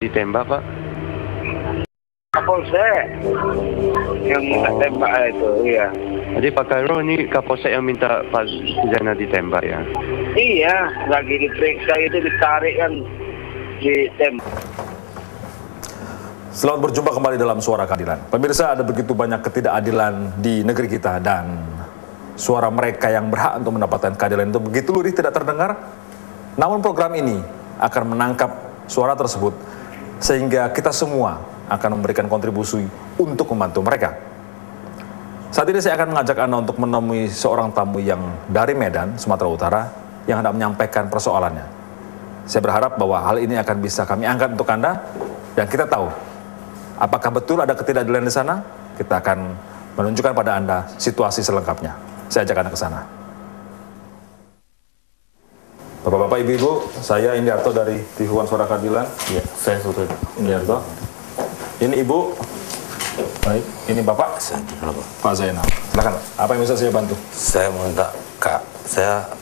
ditembak, Pak? Kapolsek yang minta tembak itu, iya. Jadi Pak Kairul ini Kapolsek yang minta Pak Zainal ditembak ya? Iya, lagi diperiksa itu ditarik kan, ditembak. Selamat berjumpa kembali dalam Suara Keadilan. Pemirsa, ada begitu banyak ketidakadilan di negeri kita dan suara mereka yang berhak untuk mendapatkan keadilan itu begitu lirih tidak terdengar. Namun program ini akan menangkap suara tersebut sehingga kita semua akan memberikan kontribusi untuk membantu mereka. Saat ini saya akan mengajak Anda untuk menemui seorang tamu yang dari Medan, Sumatera Utara, yang hendak menyampaikan persoalannya. Saya berharap bahwa hal ini akan bisa kami angkat untuk Anda, dan kita tahu apakah betul ada ketidakadilan di sana. Kita akan menunjukkan pada Anda situasi selengkapnya. Saya ajak Anda ke sana. Bapak-bapak, ibu-ibu, saya Indiarto dari TV One Suara Keadilan. Iya, saya Surya Indiarto. Ini ibu. Baik, ini bapak. Pak Zainal. Silakan. Apa yang bisa saya bantu? Saya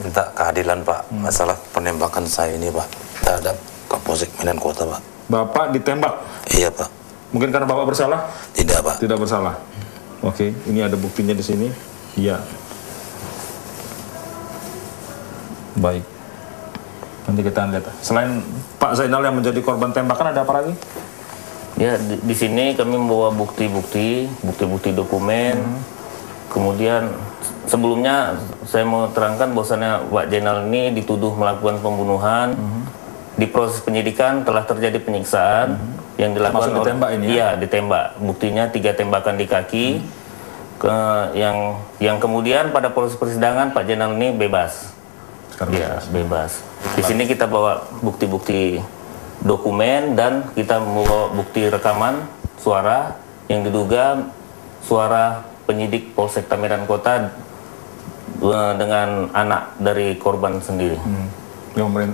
minta keadilan, Pak. Masalah penembakan saya ini, Pak, terhadap Kapolsek Medan Kota, Pak. Bapak ditembak? Iya, Pak. Mungkin karena bapak bersalah? Tidak, Pak. Tidak bersalah. Oke, ini ada buktinya di sini. Iya. Baik. Nanti kita lihat. Selain Pak Zainal yang menjadi korban tembakan, ada apa lagi? Ya, di sini kami membawa bukti-bukti dokumen. Kemudian sebelumnya saya mau terangkan bahwasannya Pak Zainal ini dituduh melakukan pembunuhan. Di proses penyidikan telah terjadi penyiksaan yang dilakukan oleh ditembak ini ya? Iya, ditembak. Buktinya 3 tembakan di kaki. Yang kemudian pada proses persidangan Pak Zainal ini bebas. Iya, bebas. Di sini kita bawa bukti-bukti dokumen dan kita membawa bukti rekaman suara yang diduga suara penyidik Polsek Medan Kota dengan anak dari korban sendiri.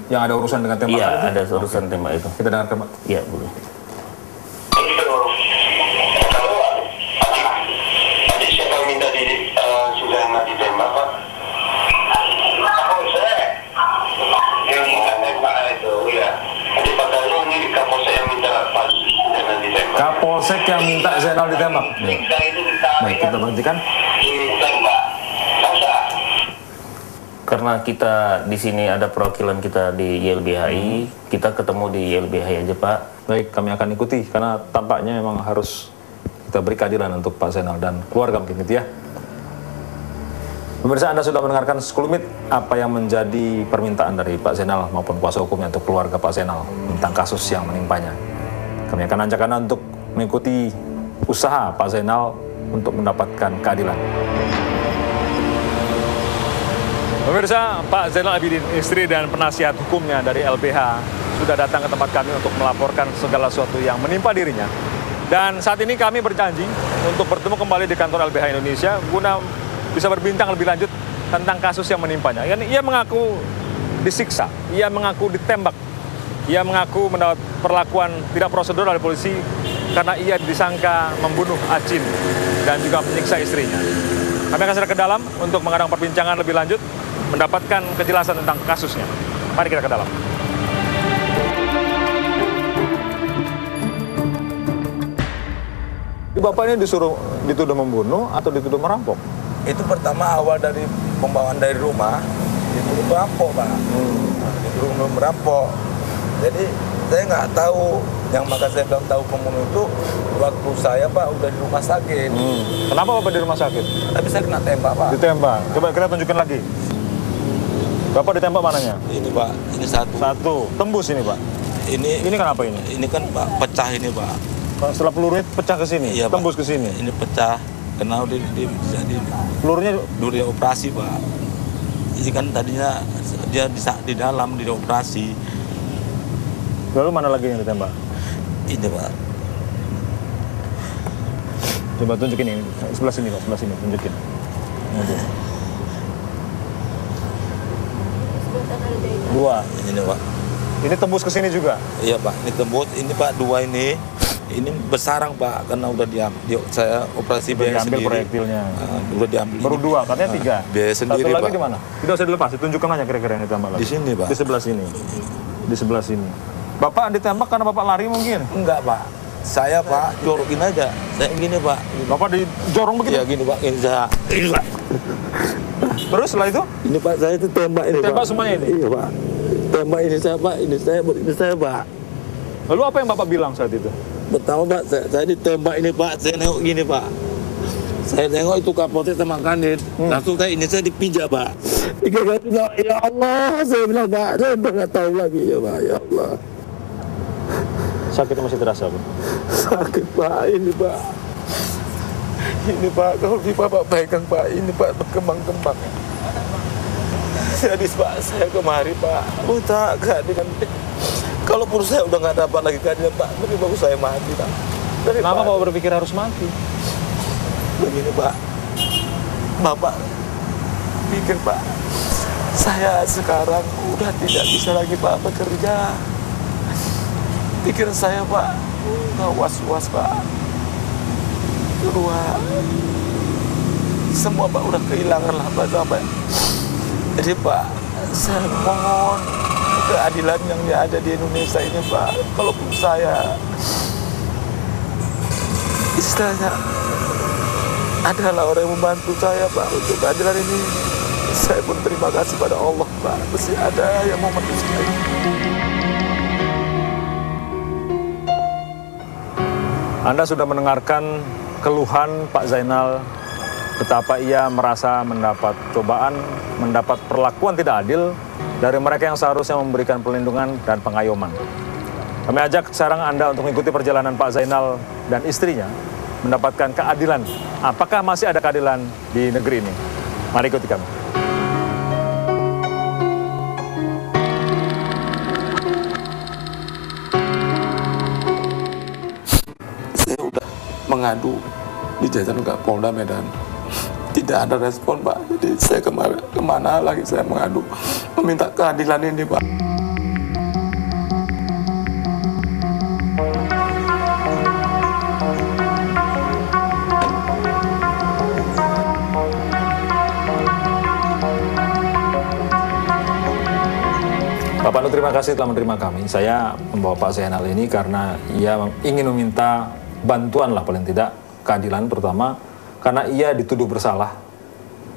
Yang ada urusan dengan tembakan? Iya, itu? ada urusan tembak itu. Kita dengarkan, Pak. Iya, boleh. Tadi siapa minta sudah nggak ditembak, Pak? Kapolsek yang minta tembak itu, ya. Tadi Pak Kairul ini Kapolsek yang minta Pak Zainal ditembak. Kapolsek yang minta Zainal ditembak? Baik, kita berhentikan. Ditembak. Masa? Karena kita di sini ada perwakilan kita di YLBHI, kita ketemu di YLBHI aja, Pak. Baik, kami akan ikuti karena tampaknya memang harus kita beri keadilan untuk Pak Zainal dan keluarga mungkin gitu ya. Pemirsa, Anda sudah mendengarkan sekelumit apa yang menjadi permintaan dari Pak Zainal maupun kuasa hukumnya untuk keluarga Pak Zainal tentang kasus yang menimpanya. Kami akan ajak Anda untuk mengikuti usaha Pak Zainal untuk mendapatkan keadilan. Pemirsa, Pak Zainal Abidin, istri dan penasihat hukumnya dari LBH, sudah datang ke tempat kami untuk melaporkan segala sesuatu yang menimpa dirinya. Dan saat ini kami berjanji untuk bertemu kembali di kantor LBH Indonesia guna bisa berbincang lebih lanjut tentang kasus yang menimpanya. Ia mengaku disiksa, ia mengaku ditembak, ia mengaku mendapat perlakuan tidak prosedur oleh polisi karena ia disangka membunuh Acin dan juga menyiksa istrinya. Kami akan segera ke dalam untuk mengadakan perbincangan lebih lanjut, mendapatkan kejelasan tentang kasusnya. Mari kita ke dalam. Bapak ini dituduh membunuh atau dituduh merampok? Itu pertama awal dari pembawaan dari rumah, dituduh merampok, Pak. Dituduh merampok. Jadi saya nggak tahu, yang maka saya bilang tahu pembunuh itu waktu saya, Pak, udah di rumah sakit. Kenapa Bapak di rumah sakit? Tapi saya kena tembak, Pak. Ditembak. Coba kita tunjukkan lagi. Bapak ditembak mananya? Ini, Pak, ini satu. Satu. Tembus ini, Pak. Ini kenapa ini? Ini kan, Pak, pecah ini, Pak. Setelah pelurunya pecah ke sini, Iya, tembus Pak. ke sini. Ini pecah, kena jadi Pelurunya duri operasi, Pak. Ini kan tadinya dia di dalam di operasi. lalu mana lagi yang ditembak? Ini, Pak. Coba tunjukin ini, sebelah sini, Pak, sebelah sini, tunjukin. Dua. Ini, Pak. Ini tembus ke sini juga? Iya, Pak. Ini tembus. Ini, Pak, dua ini. Ini bersarang, Pak, karena udah saya operasi biaya diambil sendiri. Proyektilnya. Udah diambil. Baru dua, katanya tiga. Biaya sendiri, Satu lagi Pak. di mana? Tidak usah dilepas, ditunjukkan aja kira-kira yang ditambah lagi. Di sini, Pak. Di sebelah sini. Di sebelah sini. Bapak ditembak karena Bapak lari mungkin? Enggak, Pak. Saya, Pak, jorokin aja. Saya gini, Pak. Bapak dijorong begitu? Iya, gini, Pak. Ini saya. Ini, Pak. Terus setelah itu? Ini, Pak, saya itu tembak ini, Tembak Pak. semuanya ini? Iya, Pak. Tembak ini saya, Pak. Ini saya, Pak. Lalu apa yang Bapak bilang saat itu? Pertama, Pak, saya ditembak ini, Pak. Saya nengok gini, Pak. Saya nengok itu kapotnya sama kanit. Langsung saya dipijak, Pak. Tiga kali, ya Allah. Saya bilang, Pak, saya udah nggak tahu lagi, ya, Pak. Ya Allah. Sakitnya masih terasa, Pak? Sakit, Pak. Ini, Pak. Ini, Pak. Kalau di Bapak pegang, Pak. Ini, Pak, berkembang-kembang. Jadi, Pak, saya kemari, Pak. Udah keadilan. Kalaupun saya udah nggak dapat lagi keadilan, Pak, lebih bagus saya mati, Pak. Kenapa Bapak berpikir harus mati? Begini, Pak. Bapak pikir, Pak, saya sekarang udah tidak bisa lagi, Pak, bekerja. Pikiran saya, Pak, udah was-was, Pak. Kedua, semua, Pak, udah kehilangan lah, Pak, sampai. Jadi, Pak, saya mohon keadilan yang ada di Indonesia ini, Pak. Kalaupun saya, istilahnya, adalah orang yang membantu saya, Pak, untuk keadilan ini. Saya pun terima kasih pada Allah, Pak. Mesti ada yang mau membantu saya. Anda sudah mendengarkan keluhan Pak Zainal betapa ia merasa mendapat cobaan, mendapat perlakuan tidak adil dari mereka yang seharusnya memberikan perlindungan dan pengayoman. Kami ajak sekarang Anda untuk mengikuti perjalanan Pak Zainal dan istrinya mendapatkan keadilan. Apakah masih ada keadilan di negeri ini? Mari ikuti kami. Saya udah mengadu di jajaran Polda Medan. Tidak ada respon, Pak. Jadi saya kemana lagi saya mengadu, meminta keadilan ini, Pak. Pak Pandu, terima kasih telah menerima kami. Saya membawa Pak Zainal ini karena ia ingin meminta bantuan lah paling tidak, keadilan terutama karena ia dituduh bersalah.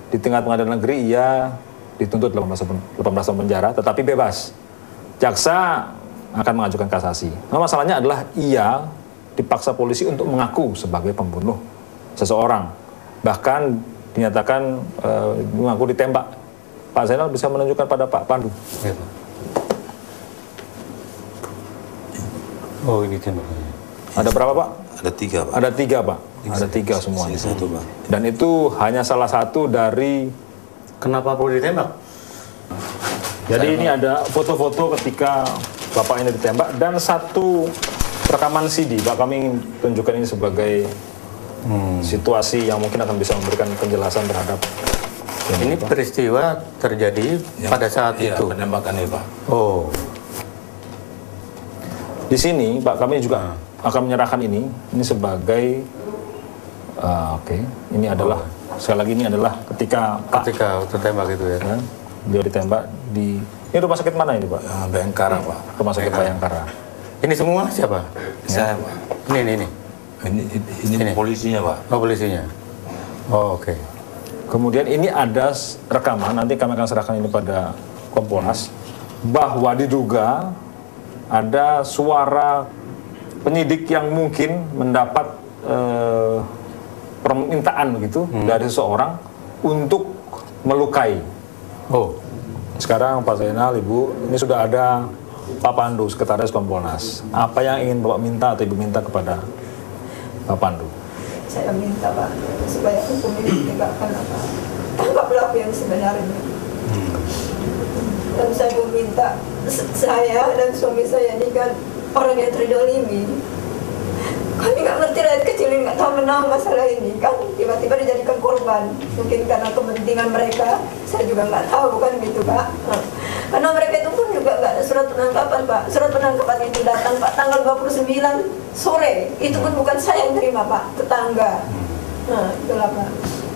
Di tingkat pengadilan negeri ia dituntut 18 tahun penjara tetapi bebas. Jaksa akan mengajukan kasasi. Nah, masalahnya adalah ia dipaksa polisi untuk mengaku sebagai pembunuh seseorang. Bahkan dinyatakan mengaku ditembak. Pak Zainal bisa menunjukkan pada Pak Pandu. Ya, Pak. Oh, ini tembaknya. Ada berapa, Pak? Ada 3, Pak. Ada 3, Pak. Ada 3 semuanya. Sini 1, Pak. Dan itu hanya salah satu dari... Kenapa perlu ditembak? Jadi ini ada foto-foto ketika Bapak ini ditembak dan satu rekaman CD. Pak, kami ingin tunjukkan ini sebagai situasi yang mungkin akan bisa memberikan penjelasan terhadap Ini peristiwa terjadi pada saat itu. Penembakan ini, Pak. Oh, di sini, Pak, kami juga akan menyerahkan ini sebagai ini adalah sekali lagi ini adalah ketika Pak tertembak itu ya. Dia ditembak di ini rumah sakit mana ini, Pak? Bayangkara, Pak. Rumah sakit Bayangkara. Ini semua siapa? Saya, Pak. Ini. Ini polisinya, Pak. Oh, polisinya. Oh, oke. Kemudian ini ada rekaman, nanti kami akan serahkan ini pada Kompolnas, bahwa diduga ada suara penyidik yang mungkin mendapat permintaan begitu dari seseorang untuk melukai. Oh, Sekarang Pak Zainal, Ibu, ini sudah ada Pak Pandu, Sekretaris Kompolnas. Apa yang ingin Bapak minta atau Ibu minta kepada Pak Pandu? Saya minta, Pak, supaya hukum ini ditegakkan, Pak. Tangkap pelaku yang sebenarnya. Dan saya meminta, saya dan suami saya ini kan orang yang terdolimi. Kami nggak ngerti, rakyat kecil ini nggak tahu menang masalah ini kan, tiba-tiba dijadikan korban. Mungkin karena kepentingan mereka, saya juga nggak tahu kan gitu, Pak. Karena mereka itu pun juga nggak ada surat penangkapan, Pak. Surat penangkapan itu datang, Pak, tanggal 29 sore. Itu pun bukan saya yang terima, Pak, tetangga. Nah, itulah, Pak.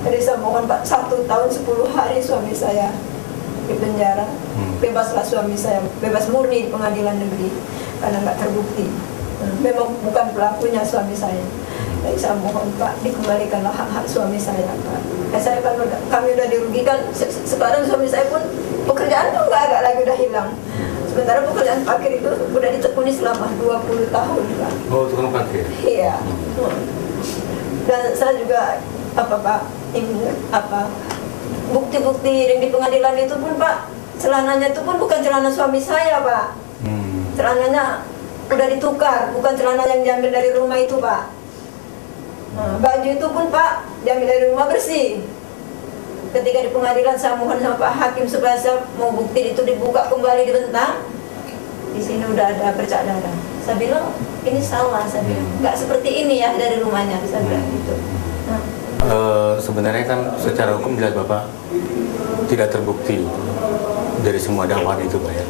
Jadi saya mohon, Pak, 1 tahun 10 hari suami saya di penjara. Bebaslah suami saya, bebas murni di pengadilan negeri. karena nggak terbukti. Memang bukan pelakunya suami saya. Jadi saya mohon Pak, dikembalikanlah hak-hak suami saya Pak. Saya kan kami udah dirugikan. Sekarang suami saya pun pekerjaan tuh nggak lagi udah hilang. Sementara pekerjaan parkir itu udah ditekuni selama 20 tahun Pak. Oh, tukang parkir? Iya. Dan saya juga bukti-bukti yang di pengadilan itu pun Pak, celananya itu pun bukan celana suami saya Pak. Celananya udah ditukar, bukan celana yang diambil dari rumah itu Pak. Baju itu pun Pak diambil dari rumah bersih. Ketika di pengadilan saya mohon sama Pak Hakim supaya saya mau bukti itu dibuka kembali dibentang. Di sini udah ada bercak darah. Saya bilang ini salah, saya bilang nggak seperti ini ya dari rumahnya, saya bilang gitu. Sebenarnya kan secara hukum jelas Bapak tidak terbukti dari semua dakwaan itu Pak ya.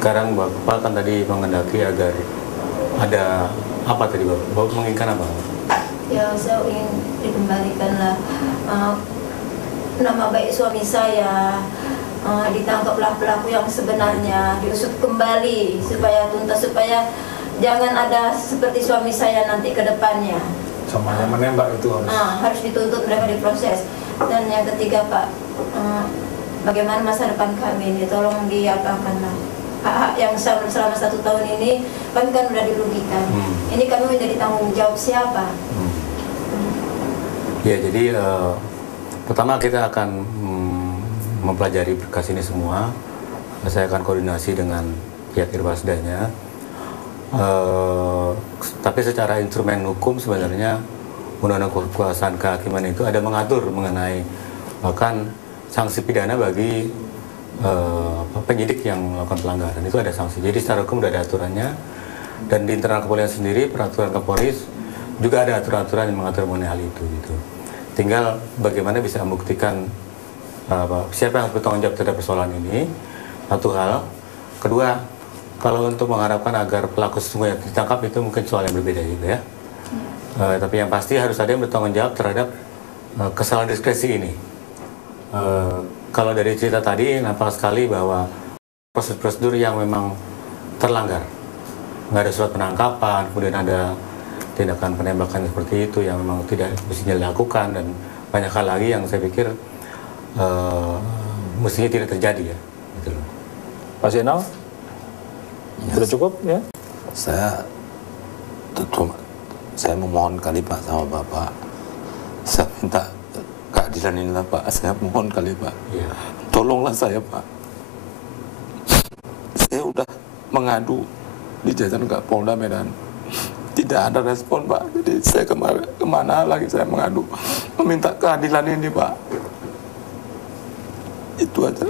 Sekarang Bapak kan tadi mengendaki agar ada apa tadi Bapak menginginkan apa? Ya saya ingin dikembalikanlah nama baik suami saya, ditangkaplah pelaku yang sebenarnya, diusut kembali supaya tuntas, supaya jangan ada seperti suami saya nanti ke depannya. Sama yang menembak itu harus dituntut, mereka diproses. Dan yang ketiga Pak, bagaimana masa depan kami ini, tolong diapakanlah hak yang selama 1 tahun ini kami kan udah dirugikan. Ini kami menjadi tanggung jawab siapa? Ya jadi pertama kita akan mempelajari berkas ini semua. Saya akan koordinasi dengan pihak Irwasdanya. Tapi secara instrumen hukum sebenarnya Undang-Undang Kekuasaan Kehakiman itu ada mengatur mengenai bahkan sanksi pidana bagi penyidik yang melakukan pelanggaran. Itu ada sanksi. Jadi secara hukum sudah ada aturannya. Dan di internal kepolisian sendiri, peraturan Kapolri juga ada aturan-aturan yang mengatur mengenai hal itu. Gitu. Tinggal bagaimana bisa membuktikan siapa yang bertanggung jawab terhadap persoalan ini. Satu hal. Kedua, kalau untuk mengharapkan agar pelaku sesungguhnya ditangkap itu mungkin soal yang berbeda juga ya. Tapi yang pasti harus ada yang bertanggung jawab terhadap kesalahan diskresi ini. Kalau dari cerita tadi nampak sekali bahwa prosedur yang memang terlanggar. Nggak ada surat penangkapan, kemudian ada tindakan penembakan seperti itu yang memang tidak mestinya dilakukan, dan banyak hal lagi yang saya pikir mestinya tidak terjadi ya. Gitu loh. Pak Zainal? Sudah cukup ya? Saya memohon kali Pak sama Bapak. Saya minta keadilan inilah Pak. Saya mohon kali Pak. Ya. Tolonglah saya Pak. Saya udah mengadu di jajaran Polda Medan. Tidak ada respon Pak. Jadi saya kemana lagi saya mengadu. Meminta keadilan ini Pak. Itu aja.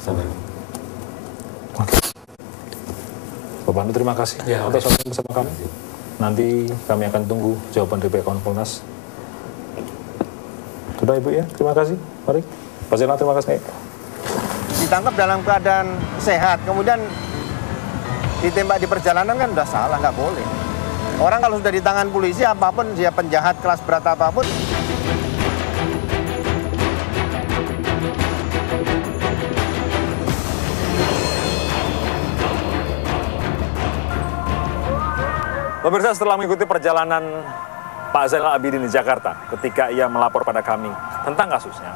Sabar. Oke. Bapak Pandu, terima kasih atas waktu bersama kami. Nanti kami akan tunggu jawaban dari pihak Kompolnas. Sudah Ibu ya, terima kasih. Mari. Pak Zainal, terima kasih. Ditangkap dalam keadaan sehat, kemudian ditembak di perjalanan kan udah salah, nggak boleh. Orang kalau sudah di tangan polisi, apapun dia penjahat kelas berat apapun. Pemirsa, setelah mengikuti perjalanan Pak Zainal Abidin di Jakarta ketika ia melapor pada kami tentang kasusnya,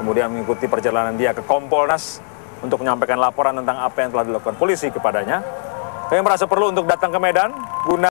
kemudian mengikuti perjalanan dia ke Kompolnas untuk menyampaikan laporan tentang apa yang telah dilakukan polisi kepadanya, kami merasa perlu untuk datang ke Medan guna